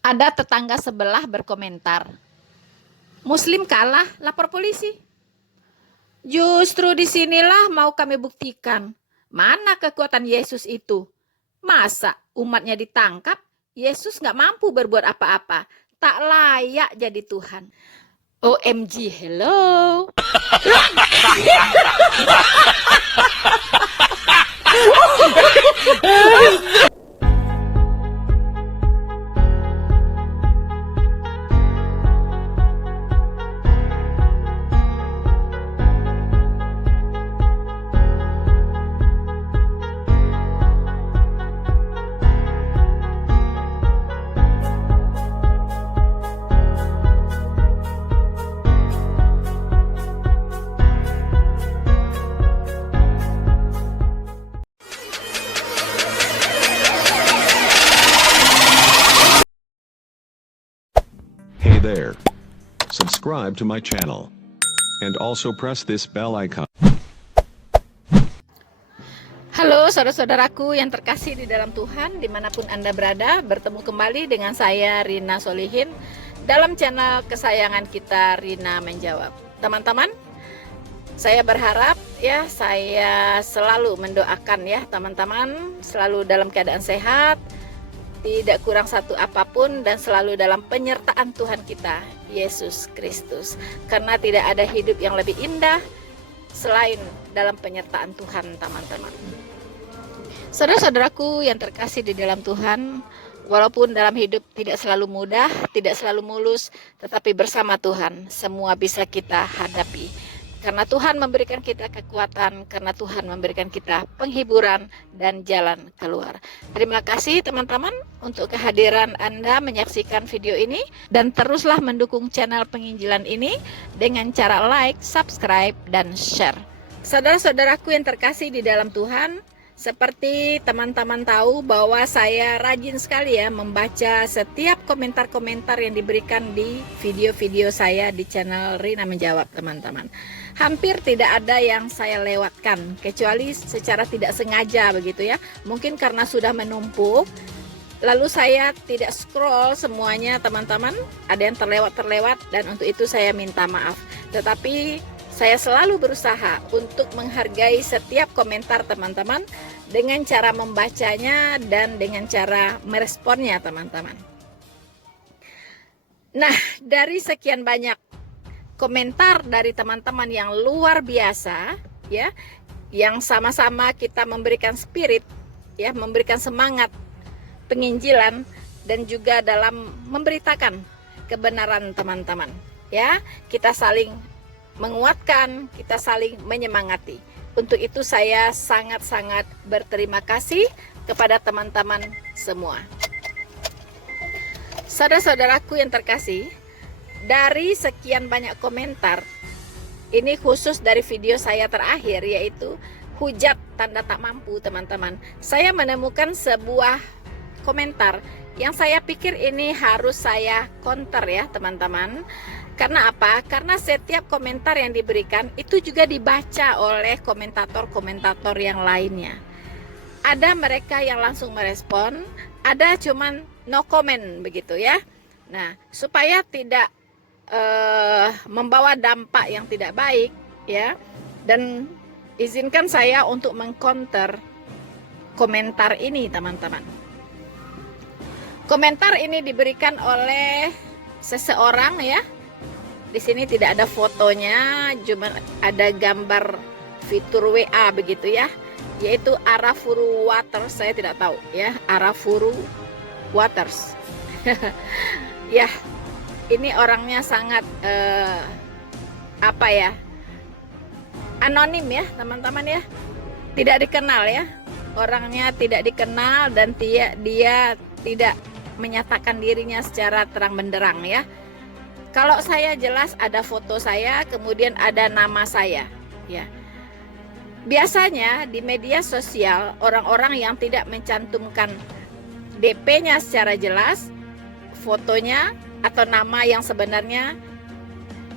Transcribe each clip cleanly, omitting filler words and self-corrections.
Ada tetangga sebelah berkomentar, Muslim kalah, lapor polisi. Justru disinilah mau kami buktikan, mana kekuatan Yesus itu. Masa umatnya ditangkap, Yesus nggak mampu berbuat apa-apa, tak layak jadi Tuhan. OMG, hello. Hey there. Subscribe to my channel. And also press this bell icon. Halo saudara-saudaraku yang terkasih di dalam Tuhan, dimanapun Anda berada, bertemu kembali dengan saya Rina Solihin dalam channel kesayangan kita, Rina Menjawab. Teman-teman, saya berharap ya, saya selalu mendoakan ya teman-teman selalu dalam keadaan sehat, tidak kurang satu apapun, dan selalu dalam penyertaan Tuhan kita, Yesus Kristus. Karena tidak ada hidup yang lebih indah selain dalam penyertaan Tuhan, teman-teman. Saudara-saudaraku yang terkasih di dalam Tuhan, walaupun dalam hidup tidak selalu mudah, tidak selalu mulus, tetapi bersama Tuhan semua bisa kita hadapi. Karena Tuhan memberikan kita kekuatan, karena Tuhan memberikan kita penghiburan dan jalan keluar. Terima kasih teman-teman untuk kehadiran Anda menyaksikan video ini, dan teruslah mendukung channel penginjilan ini dengan cara like, subscribe, dan share. Saudara-saudaraku yang terkasih di dalam Tuhan, seperti teman-teman tahu bahwa saya rajin sekali ya membaca setiap komentar-komentar yang diberikan di video-video saya di channel Rina Menjawab, teman-teman. Hampir tidak ada yang saya lewatkan, kecuali secara tidak sengaja begitu ya. Mungkin karena sudah menumpuk, lalu saya tidak scroll semuanya, teman-teman. Ada yang terlewat, dan untuk itu saya minta maaf. Tetapi saya selalu berusaha untuk menghargai setiap komentar teman-teman dengan cara membacanya dan dengan cara meresponnya, teman-teman. Nah, dari sekian banyak komentar dari teman-teman yang luar biasa ya, yang sama-sama kita memberikan spirit ya, memberikan semangat penginjilan dan juga dalam memberitakan kebenaran, teman-teman ya, kita saling menguatkan, kita saling menyemangati. Untuk itu saya sangat-sangat berterima kasih kepada teman-teman semua. Saudara-saudaraku yang terkasih, dari sekian banyak komentar, ini khusus dari video saya terakhir, yaitu hujat tanda tak mampu, teman-teman. Saya menemukan sebuah komentar yang saya pikir ini harus saya counter ya, teman-teman. Karena apa? Karena setiap komentar yang diberikan itu juga dibaca oleh komentator-komentator yang lainnya. Ada mereka yang langsung merespon, ada cuman no comment begitu ya. Nah, supaya tidak membawa dampak yang tidak baik ya, dan izinkan saya untuk mengcounter komentar ini, teman-teman. Komentar ini diberikan oleh seseorang ya. Di sini tidak ada fotonya, cuma ada gambar fitur WA begitu ya, yaitu Arafuru Waters. Saya tidak tahu ya, Arafuru Waters. Ya, ini orangnya sangat apa ya, anonim ya, teman-teman ya, tidak dikenal ya, orangnya tidak dikenal, dan dia tidak menyatakan dirinya secara terang benderang ya. Kalau saya jelas ada foto saya, kemudian ada nama saya ya. Biasanya di media sosial, orang-orang yang tidak mencantumkan DP-nya secara jelas, fotonya atau nama yang sebenarnya,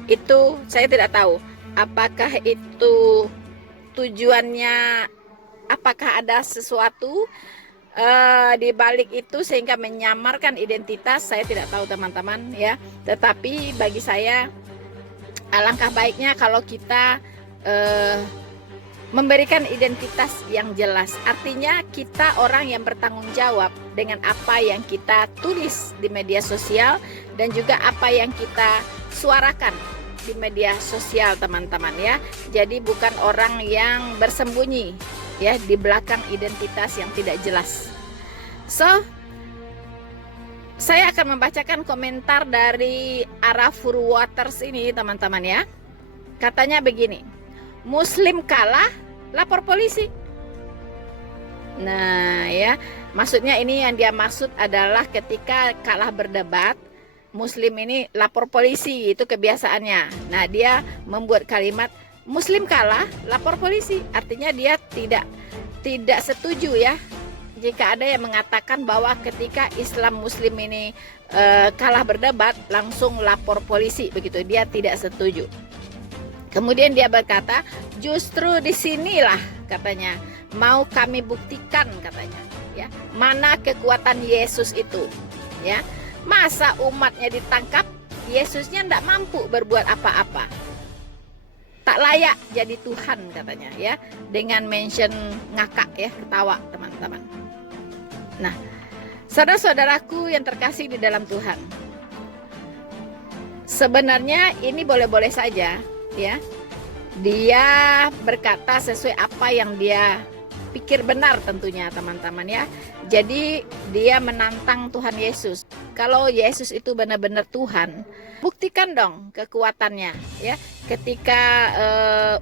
itu saya tidak tahu apakah itu tujuannya, apakah ada sesuatu di balik itu sehingga menyamarkan identitas, saya tidak tahu teman-teman ya. Tetapi bagi saya alangkah baiknya kalau kita memberikan identitas yang jelas. Artinya kita orang yang bertanggung jawab dengan apa yang kita tulis di media sosial dan juga apa yang kita suarakan di media sosial, teman-teman ya. Jadi bukan orang yang bersembunyi ya di belakang identitas yang tidak jelas. So, saya akan membacakan komentar dari Arafur Waters ini, teman-teman ya. Katanya begini, Muslim kalah, lapor polisi. Nah ya, maksudnya ini yang dia maksud adalah ketika kalah berdebat, Muslim ini lapor polisi, itu kebiasaannya. Nah dia membuat kalimat Muslim kalah, lapor polisi. Artinya dia tidak setuju ya jika ada yang mengatakan bahwa ketika Islam Muslim ini kalah berdebat langsung lapor polisi begitu. Dia tidak setuju. Kemudian dia berkata, justru disinilah katanya mau kami buktikan katanya ya mana kekuatan Yesus itu ya. Masa umatnya ditangkap, Yesusnya tidak mampu berbuat apa-apa, tak layak jadi Tuhan katanya ya, dengan mention ngakak ya, ketawa teman-teman. Nah, saudara-saudaraku yang terkasih di dalam Tuhan, sebenarnya ini boleh-boleh saja ya, dia berkata sesuai apa yang dia pikir benar tentunya teman-teman ya. Jadi dia menantang Tuhan Yesus. Kalau Yesus itu benar-benar Tuhan, buktikan dong kekuatannya ya. Ketika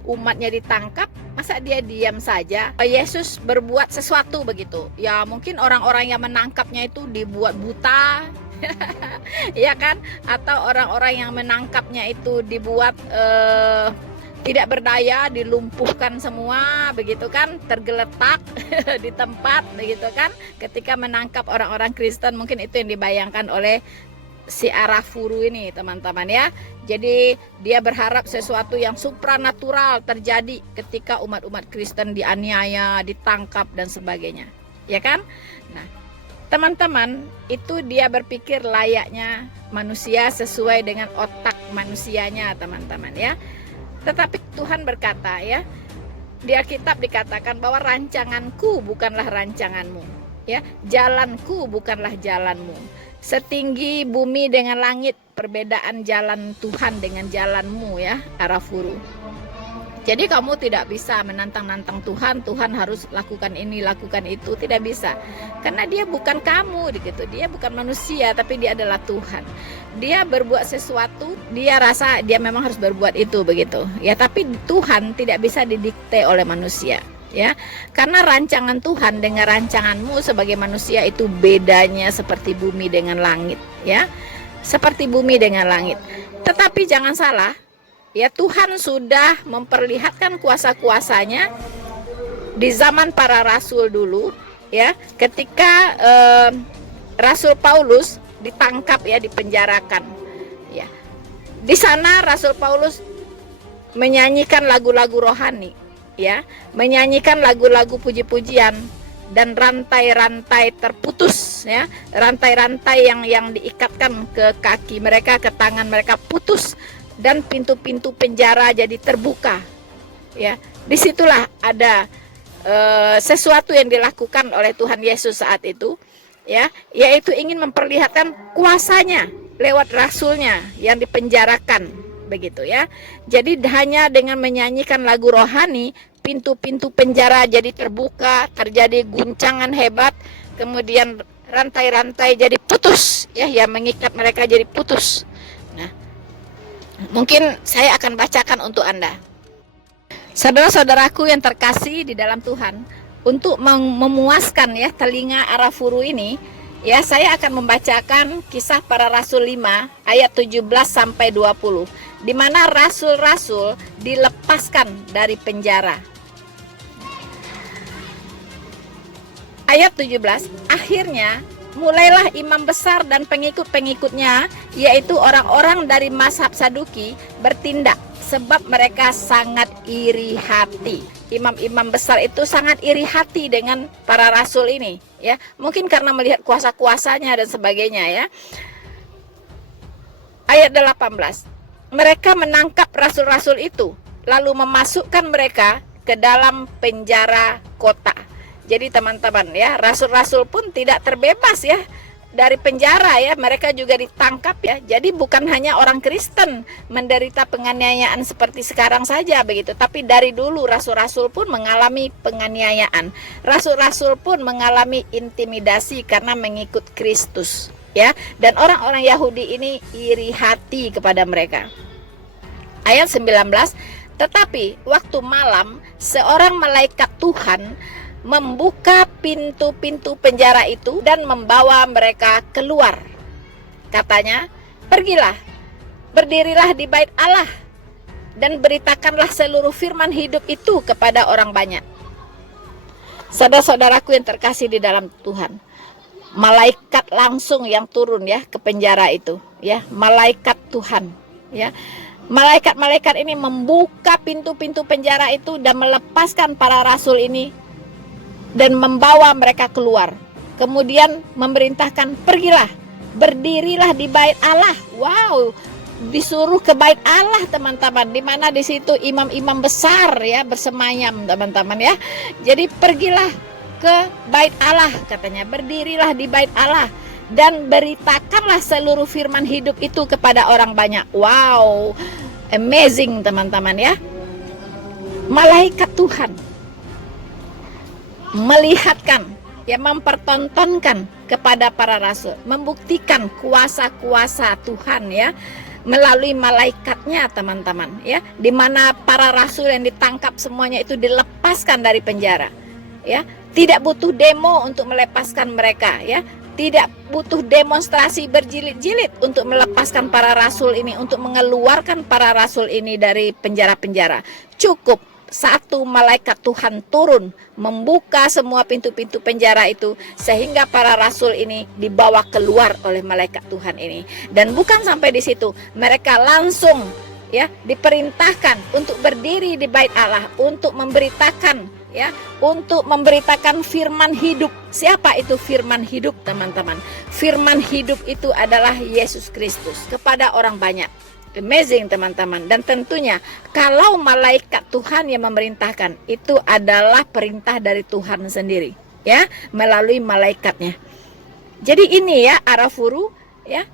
umatnya ditangkap, masa dia diam saja? Yesus berbuat sesuatu begitu ya. Mungkin orang-orang yang menangkapnya itu dibuat buta ya kan, atau orang-orang yang menangkapnya itu dibuat tidak berdaya, dilumpuhkan semua begitu kan, tergeletak di tempat begitu kan. Ketika menangkap orang-orang Kristen, mungkin itu yang dibayangkan oleh si Arafuru ini teman-teman ya. Jadi dia berharap sesuatu yang supranatural terjadi ketika umat-umat Kristen dianiaya, ditangkap dan sebagainya ya kan. Nah teman-teman, itu dia berpikir layaknya manusia sesuai dengan otak manusianya teman-teman ya. Tetapi Tuhan berkata ya, di Alkitab dikatakan bahwa rancanganku bukanlah rancanganmu ya, jalanku bukanlah jalanmu. Setinggi bumi dengan langit perbedaan jalan Tuhan dengan jalanmu ya, Arafuru. Jadi kamu tidak bisa menantang-nantang Tuhan, Tuhan harus lakukan ini, lakukan itu, tidak bisa. Karena dia bukan kamu gitu. Dia bukan manusia, tapi dia adalah Tuhan. Dia berbuat sesuatu, dia rasa dia memang harus berbuat itu begitu. Ya, tapi Tuhan tidak bisa didikte oleh manusia, ya. Karena rancangan Tuhan dengan rancanganmu sebagai manusia itu bedanya seperti bumi dengan langit, ya. Seperti bumi dengan langit. Tetapi jangan salah, ya, Tuhan sudah memperlihatkan kuasa-kuasanya di zaman para rasul dulu ya, ketika Rasul Paulus ditangkap ya, dipenjarakan ya. Di sana Rasul Paulus menyanyikan lagu-lagu rohani ya, menyanyikan lagu-lagu puji-pujian, dan rantai-rantai terputus ya, rantai-rantai yang diikatkan ke kaki mereka, ke tangan mereka putus, dan pintu-pintu penjara jadi terbuka ya. Disitulah ada sesuatu yang dilakukan oleh Tuhan Yesus saat itu ya, yaitu ingin memperlihatkan kuasanya lewat rasulnya yang dipenjarakan begitu ya. Jadi hanya dengan menyanyikan lagu rohani, pintu-pintu penjara jadi terbuka, terjadi guncangan hebat, kemudian rantai-rantai jadi putus ya, yang mengikat mereka jadi putus. Nah, mungkin saya akan bacakan untuk Anda. Saudara-saudaraku yang terkasih di dalam Tuhan, untuk memuaskan ya telinga Arafuru ini, ya, saya akan membacakan Kisah Para Rasul 5 ayat 17 sampai 20, di mana rasul-rasul dilepaskan dari penjara. Ayat 17, akhirnya mulailah imam besar dan pengikut-pengikutnya, yaitu orang-orang dari mazhab Saduki, bertindak sebab mereka sangat iri hati. Imam-imam besar itu sangat iri hati dengan para rasul ini ya. Mungkin karena melihat kuasa-kuasanya dan sebagainya, ya. Ayat 18. Mereka menangkap rasul-rasul itu, lalu memasukkan mereka ke dalam penjara kota. Jadi teman-teman, ya, rasul-rasul pun tidak terbebas, ya, dari penjara, ya. Mereka juga ditangkap, ya. Jadi bukan hanya orang Kristen menderita penganiayaan seperti sekarang saja begitu, tapi dari dulu rasul-rasul pun mengalami penganiayaan. Rasul-rasul pun mengalami intimidasi karena mengikut Kristus, ya. Dan orang-orang Yahudi ini iri hati kepada mereka. Ayat 19, tetapi waktu malam seorang malaikat Tuhan membuka pintu-pintu penjara itu dan membawa mereka keluar. Katanya, pergilah, berdirilah di bait Allah dan beritakanlah seluruh firman hidup itu kepada orang banyak. Saudara-saudaraku yang terkasih di dalam Tuhan, malaikat langsung yang turun, ya, ke penjara itu, ya, malaikat Tuhan, ya. Malaikat-malaikat ini membuka pintu-pintu penjara itu dan melepaskan para rasul ini dan membawa mereka keluar. Kemudian memerintahkan, pergilah, berdirilah di bait Allah. Wow, disuruh ke bait Allah, teman-teman, di mana di situ imam-imam besar, ya, bersemayam, teman-teman, ya. Jadi pergilah ke bait Allah, katanya, berdirilah di bait Allah dan beritakanlah seluruh firman hidup itu kepada orang banyak. Wow, amazing, teman-teman, ya. Malaikat Tuhan melihatkan, ya, mempertontonkan kepada para rasul, membuktikan kuasa-kuasa Tuhan, ya, melalui malaikatnya, teman-teman, ya, di mana para rasul yang ditangkap semuanya itu dilepaskan dari penjara, ya. Tidak butuh demo untuk melepaskan mereka, ya. Tidak butuh demonstrasi berjilid-jilid untuk melepaskan para rasul ini, untuk mengeluarkan para rasul ini dari penjara-penjara. Cukup satu malaikat Tuhan turun, membuka semua pintu-pintu penjara itu, sehingga para rasul ini dibawa keluar oleh malaikat Tuhan ini. Dan bukan sampai di situ, mereka langsung, ya, diperintahkan untuk berdiri di bait Allah, untuk memberitakan, ya, untuk memberitakan firman hidup. Siapa itu firman hidup, teman-teman? Firman hidup itu adalah Yesus Kristus kepada orang banyak. Amazing, teman-teman. Dan tentunya kalau malaikat Tuhan yang memerintahkan, itu adalah perintah dari Tuhan sendiri, ya, melalui malaikatnya. Jadi ini, ya, Arafuru, ya,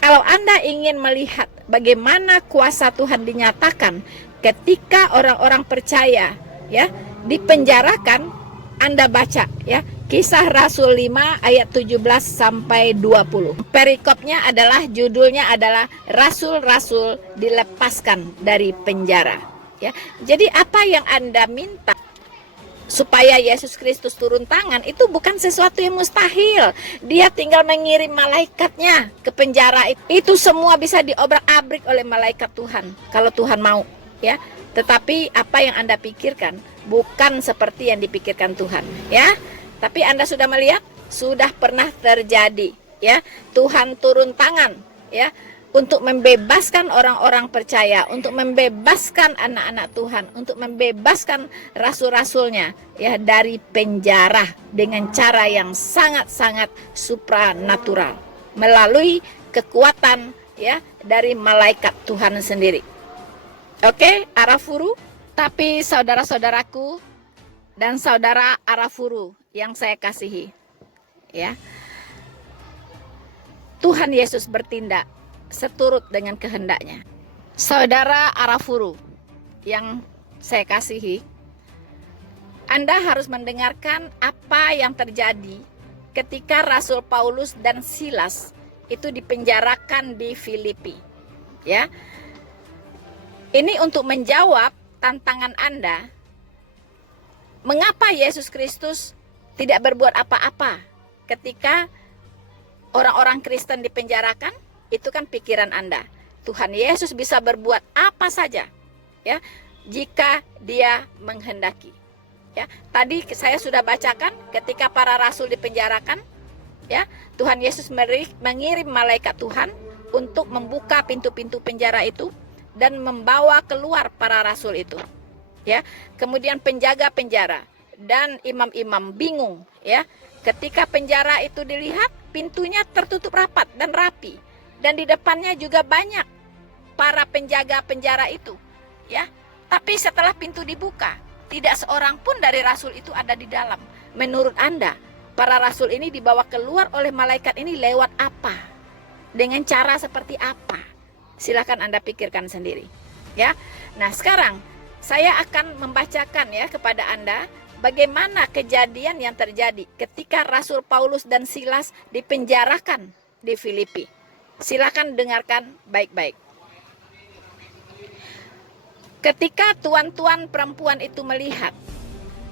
kalau Anda ingin melihat bagaimana kuasa Tuhan dinyatakan ketika orang-orang percaya, ya, dipenjarakan, Anda baca, ya, Kisah Rasul 5 ayat 17 sampai 20. Perikopnya adalah, judulnya adalah Rasul-rasul dilepaskan dari penjara, ya. Jadi apa yang Anda minta supaya Yesus Kristus turun tangan itu bukan sesuatu yang mustahil. Dia tinggal mengirim malaikatnya ke penjara. Itu semua bisa diobrak-abrik oleh malaikat Tuhan kalau Tuhan mau, ya. Tetapi apa yang Anda pikirkan bukan seperti yang dipikirkan Tuhan, ya. Tapi Anda sudah melihat, sudah pernah terjadi, ya. Tuhan turun tangan, ya, untuk membebaskan orang-orang percaya, untuk membebaskan anak-anak Tuhan, untuk membebaskan rasul-rasulnya, ya, dari penjara dengan cara yang sangat-sangat supranatural, melalui kekuatan, ya, dari malaikat Tuhan sendiri. Oke, Arafuru. Tapi saudara-saudaraku dan saudara Arafuru yang saya kasihi, ya, Tuhan Yesus bertindak seturut dengan kehendaknya. Saudara Arafuru yang saya kasihi, Anda harus mendengarkan apa yang terjadi ketika Rasul Paulus dan Silas itu dipenjarakan di Filipi, ya. Ini untuk menjawab tantangan Anda, mengapa Yesus Kristus tidak berbuat apa-apa ketika orang-orang Kristen dipenjarakan? Itu kan pikiran Anda. Tuhan Yesus bisa berbuat apa saja, ya, jika Dia menghendaki, ya. Tadi saya sudah bacakan ketika para rasul dipenjarakan, ya, Tuhan Yesus mengirim malaikat Tuhan untuk membuka pintu-pintu penjara itu dan membawa keluar para rasul itu, ya. Kemudian penjaga penjara dan imam-imam bingung, ya, Ketika penjara itu dilihat, pintunya tertutup rapat dan rapi, dan di depannya juga banyak para penjaga penjara itu, ya. Tapi setelah pintu dibuka, tidak seorang pun dari rasul itu ada di dalam. Menurut Anda, para rasul ini dibawa keluar oleh malaikat ini lewat apa? Dengan cara seperti apa? Silakan Anda pikirkan sendiri, ya. Nah, sekarang saya akan membacakan ya kepada Anda bagaimana kejadian yang terjadi ketika Rasul Paulus dan Silas dipenjarakan di Filipi. Silakan dengarkan baik-baik. Ketika tuan-tuan perempuan itu melihat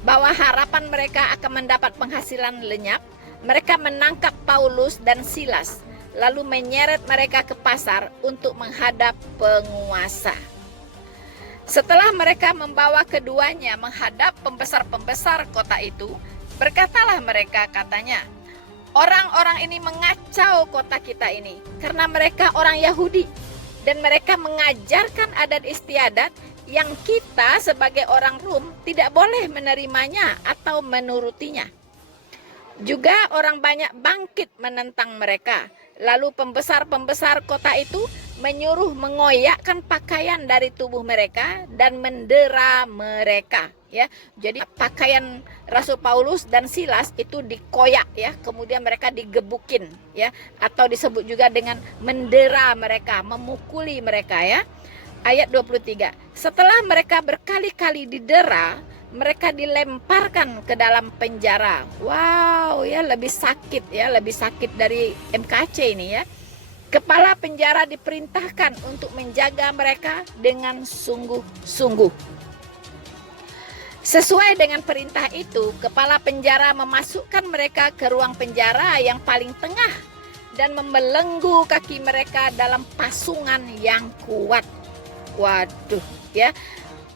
bahwa harapan mereka akan mendapat penghasilan lenyap, mereka menangkap Paulus dan Silas, lalu menyeret mereka ke pasar untuk menghadap penguasa. Setelah mereka membawa keduanya menghadap pembesar-pembesar kota itu, berkatalah mereka, katanya, orang-orang ini mengacau kota kita ini karena mereka orang Yahudi dan mereka mengajarkan adat istiadat yang kita sebagai orang Rom tidak boleh menerimanya atau menurutinya. Juga orang banyak bangkit menentang mereka. Lalu pembesar-pembesar kota itu menyuruh mengoyakkan pakaian dari tubuh mereka dan mendera mereka, ya. Jadi pakaian Rasul Paulus dan Silas itu dikoyak, ya. Kemudian mereka digebukin, ya, atau disebut juga dengan mendera mereka, memukuli mereka, ya. Ayat 23. Setelah mereka berkali-kali didera, mereka dilemparkan ke dalam penjara. Wow, ya, lebih sakit, ya, lebih sakit dari MKC ini, ya. Kepala penjara diperintahkan untuk menjaga mereka dengan sungguh-sungguh. Sesuai dengan perintah itu, kepala penjara memasukkan mereka ke ruang penjara yang paling tengah dan membelenggu kaki mereka dalam pasungan yang kuat. Waduh, ya.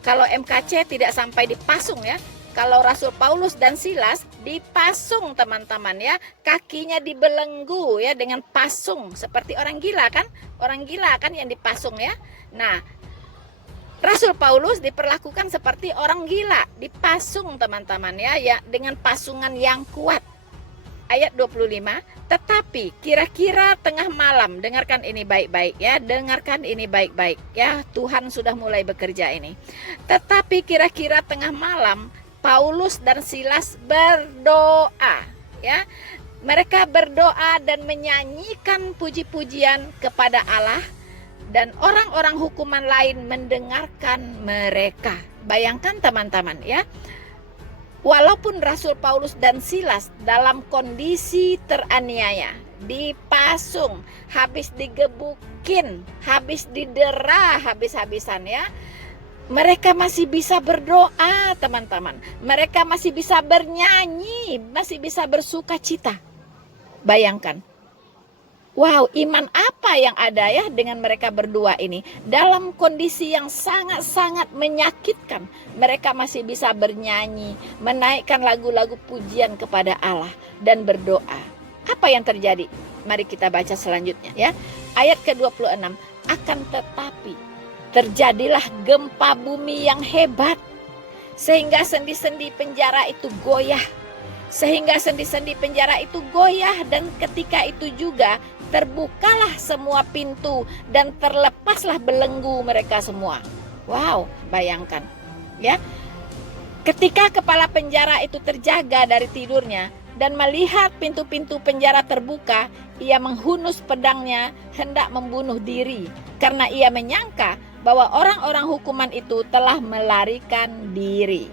Kalau MKC tidak sampai dipasung, ya. Kalau Rasul Paulus dan Silas dipasung, teman-teman, ya. Kakinya dibelenggu, ya, dengan pasung seperti orang gila kan? Orang gila kan yang dipasung, ya. Nah, Rasul Paulus diperlakukan seperti orang gila, dipasung, teman-teman, ya, dengan pasungan yang kuat. Ayat 25, tetapi kira-kira tengah malam, dengarkan ini baik-baik, ya, dengarkan ini baik-baik, ya, Tuhan sudah mulai bekerja ini. Tetapi kira-kira tengah malam, Paulus dan Silas berdoa, ya. Mereka berdoa dan menyanyikan puji-pujian kepada Allah, dan orang-orang hukuman lain mendengarkan mereka. Bayangkan, teman-teman, ya. Walaupun Rasul Paulus dan Silas dalam kondisi teraniaya, dipasung, habis digebukin, habis didera habis-habisan, ya, mereka masih bisa berdoa, teman-teman. Mereka masih bisa bernyanyi, masih bisa bersuka cita. Bayangkan. Wow, iman apa yang ada, ya, dengan mereka berdua ini. Dalam kondisi yang sangat-sangat menyakitkan, mereka masih bisa bernyanyi, menaikkan lagu-lagu pujian kepada Allah dan berdoa. Apa yang terjadi? Mari kita baca selanjutnya, ya. Ayat ke-26. Akan tetapi terjadilah gempa bumi yang hebat, sehingga sendi-sendi penjara itu goyah. Dan ketika itu juga terbukalah semua pintu dan terlepaslah belenggu mereka semua. Wow, bayangkan, ya. Ketika kepala penjara itu terjaga dari tidurnya dan melihat pintu-pintu penjara terbuka, ia menghunus pedangnya hendak membunuh diri karena ia menyangka bahwa orang-orang hukuman itu telah melarikan diri.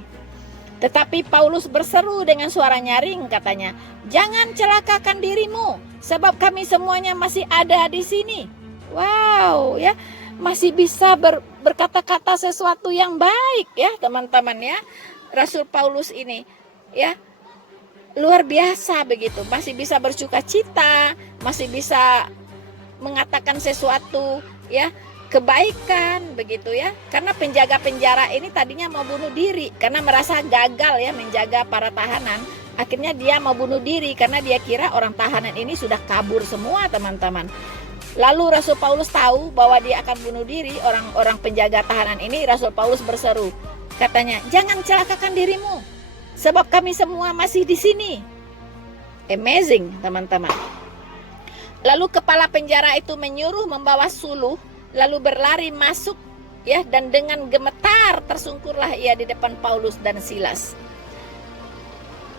Tetapi Paulus berseru dengan suara nyaring, katanya, "Jangan celakakan dirimu, sebab kami semuanya masih ada di sini." Wow, ya, masih bisa berkata-kata sesuatu yang baik, ya, teman-teman, ya. Rasul Paulus ini, ya, luar biasa begitu, masih bisa bersuka cita, masih bisa mengatakan sesuatu, ya, kebaikan begitu, ya. Karena penjaga penjara ini tadinya mau bunuh diri karena merasa gagal, ya, menjaga para tahanan. Akhirnya dia mau bunuh diri karena dia kira orang tahanan ini sudah kabur semua, teman-teman. Lalu Rasul Paulus tahu bahwa dia akan bunuh diri orang-orang penjaga tahanan ini. Rasul Paulus berseru, katanya, "Jangan celakakan dirimu, sebab kami semua masih di sini." Amazing, teman-teman. Lalu kepala penjara itu menyuruh membawa suluh, lalu berlari masuk, ya, dan dengan gemetar tersungkurlah ia di depan Paulus dan Silas.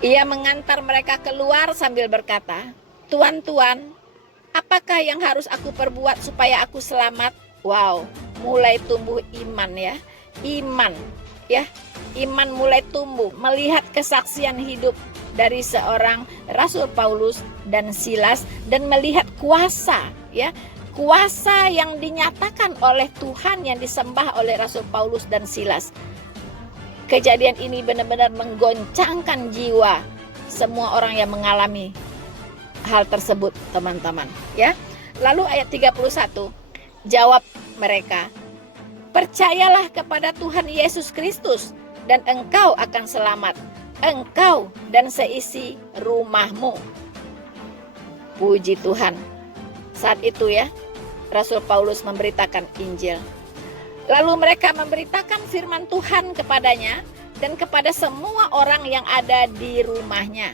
Ia mengantar mereka keluar sambil berkata, "Tuan-tuan, apakah yang harus aku perbuat supaya aku selamat?" Wow, mulai tumbuh iman, ya. Iman, ya. Iman mulai tumbuh melihat kesaksian hidup dari seorang Rasul Paulus dan Silas, dan melihat kuasa, ya. Kuasa yang dinyatakan oleh Tuhan yang disembah oleh Rasul Paulus dan Silas. Kejadian ini benar-benar menggoncangkan jiwa semua orang yang mengalami hal tersebut, teman-teman, ya. Lalu ayat 31, jawab mereka, "Percayalah kepada Tuhan Yesus Kristus dan engkau akan selamat, engkau dan seisi rumahmu." Puji Tuhan. Saat itu, ya, Rasul Paulus memberitakan Injil. Lalu mereka memberitakan firman Tuhan kepadanya dan kepada semua orang yang ada di rumahnya.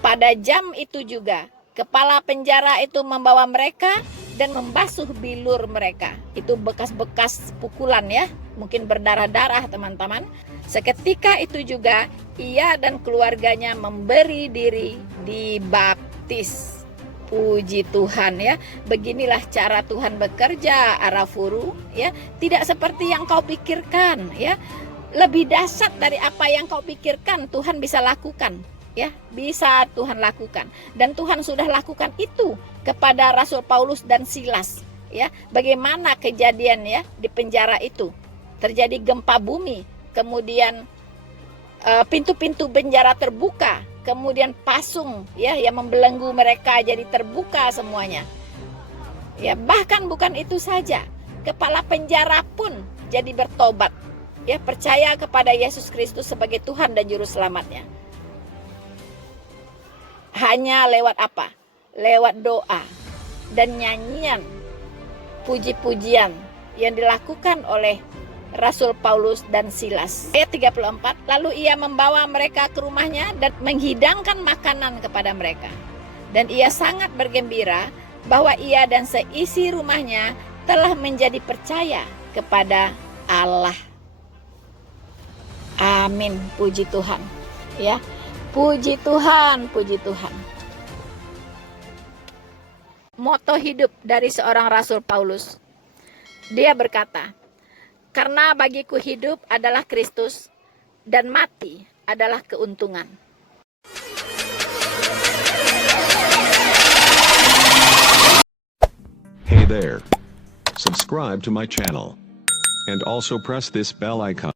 Pada jam itu juga, kepala penjara itu membawa mereka dan membasuh bilur mereka. Itu bekas-bekas pukulan, ya, mungkin berdarah-darah, teman-teman. Seketika itu juga ia dan keluarganya memberi diri dibaptis. Puji Tuhan, ya. Beginilah cara Tuhan bekerja, Arafuru, ya. Tidak seperti yang kau pikirkan, ya. Lebih dahsyat dari apa yang kau pikirkan Tuhan bisa lakukan, ya. Bisa Tuhan lakukan, dan Tuhan sudah lakukan itu kepada Rasul Paulus dan Silas, ya. Bagaimana kejadian, ya, di penjara itu terjadi gempa bumi, kemudian pintu-pintu penjara terbuka, kemudian pasung, ya, yang membelenggu mereka jadi terbuka semuanya. Ya, bahkan bukan itu saja, kepala penjara pun jadi bertobat, ya, percaya kepada Yesus Kristus sebagai Tuhan dan juru selamatnya. Hanya lewat apa? Lewat doa dan nyanyian, puji-pujian yang dilakukan oleh Rasul Paulus dan Silas. Ayat 34, lalu ia membawa mereka ke rumahnya dan menghidangkan makanan kepada mereka. Dan ia sangat bergembira bahwa ia dan seisi rumahnya telah menjadi percaya kepada Allah. Amin, puji Tuhan, ya. Puji Tuhan, puji Tuhan. Moto hidup dari seorang Rasul Paulus. Dia berkata, "Karena bagiku hidup adalah Kristus dan mati adalah keuntungan." Hey there. Subscribe to my channel. And also press this bell icon.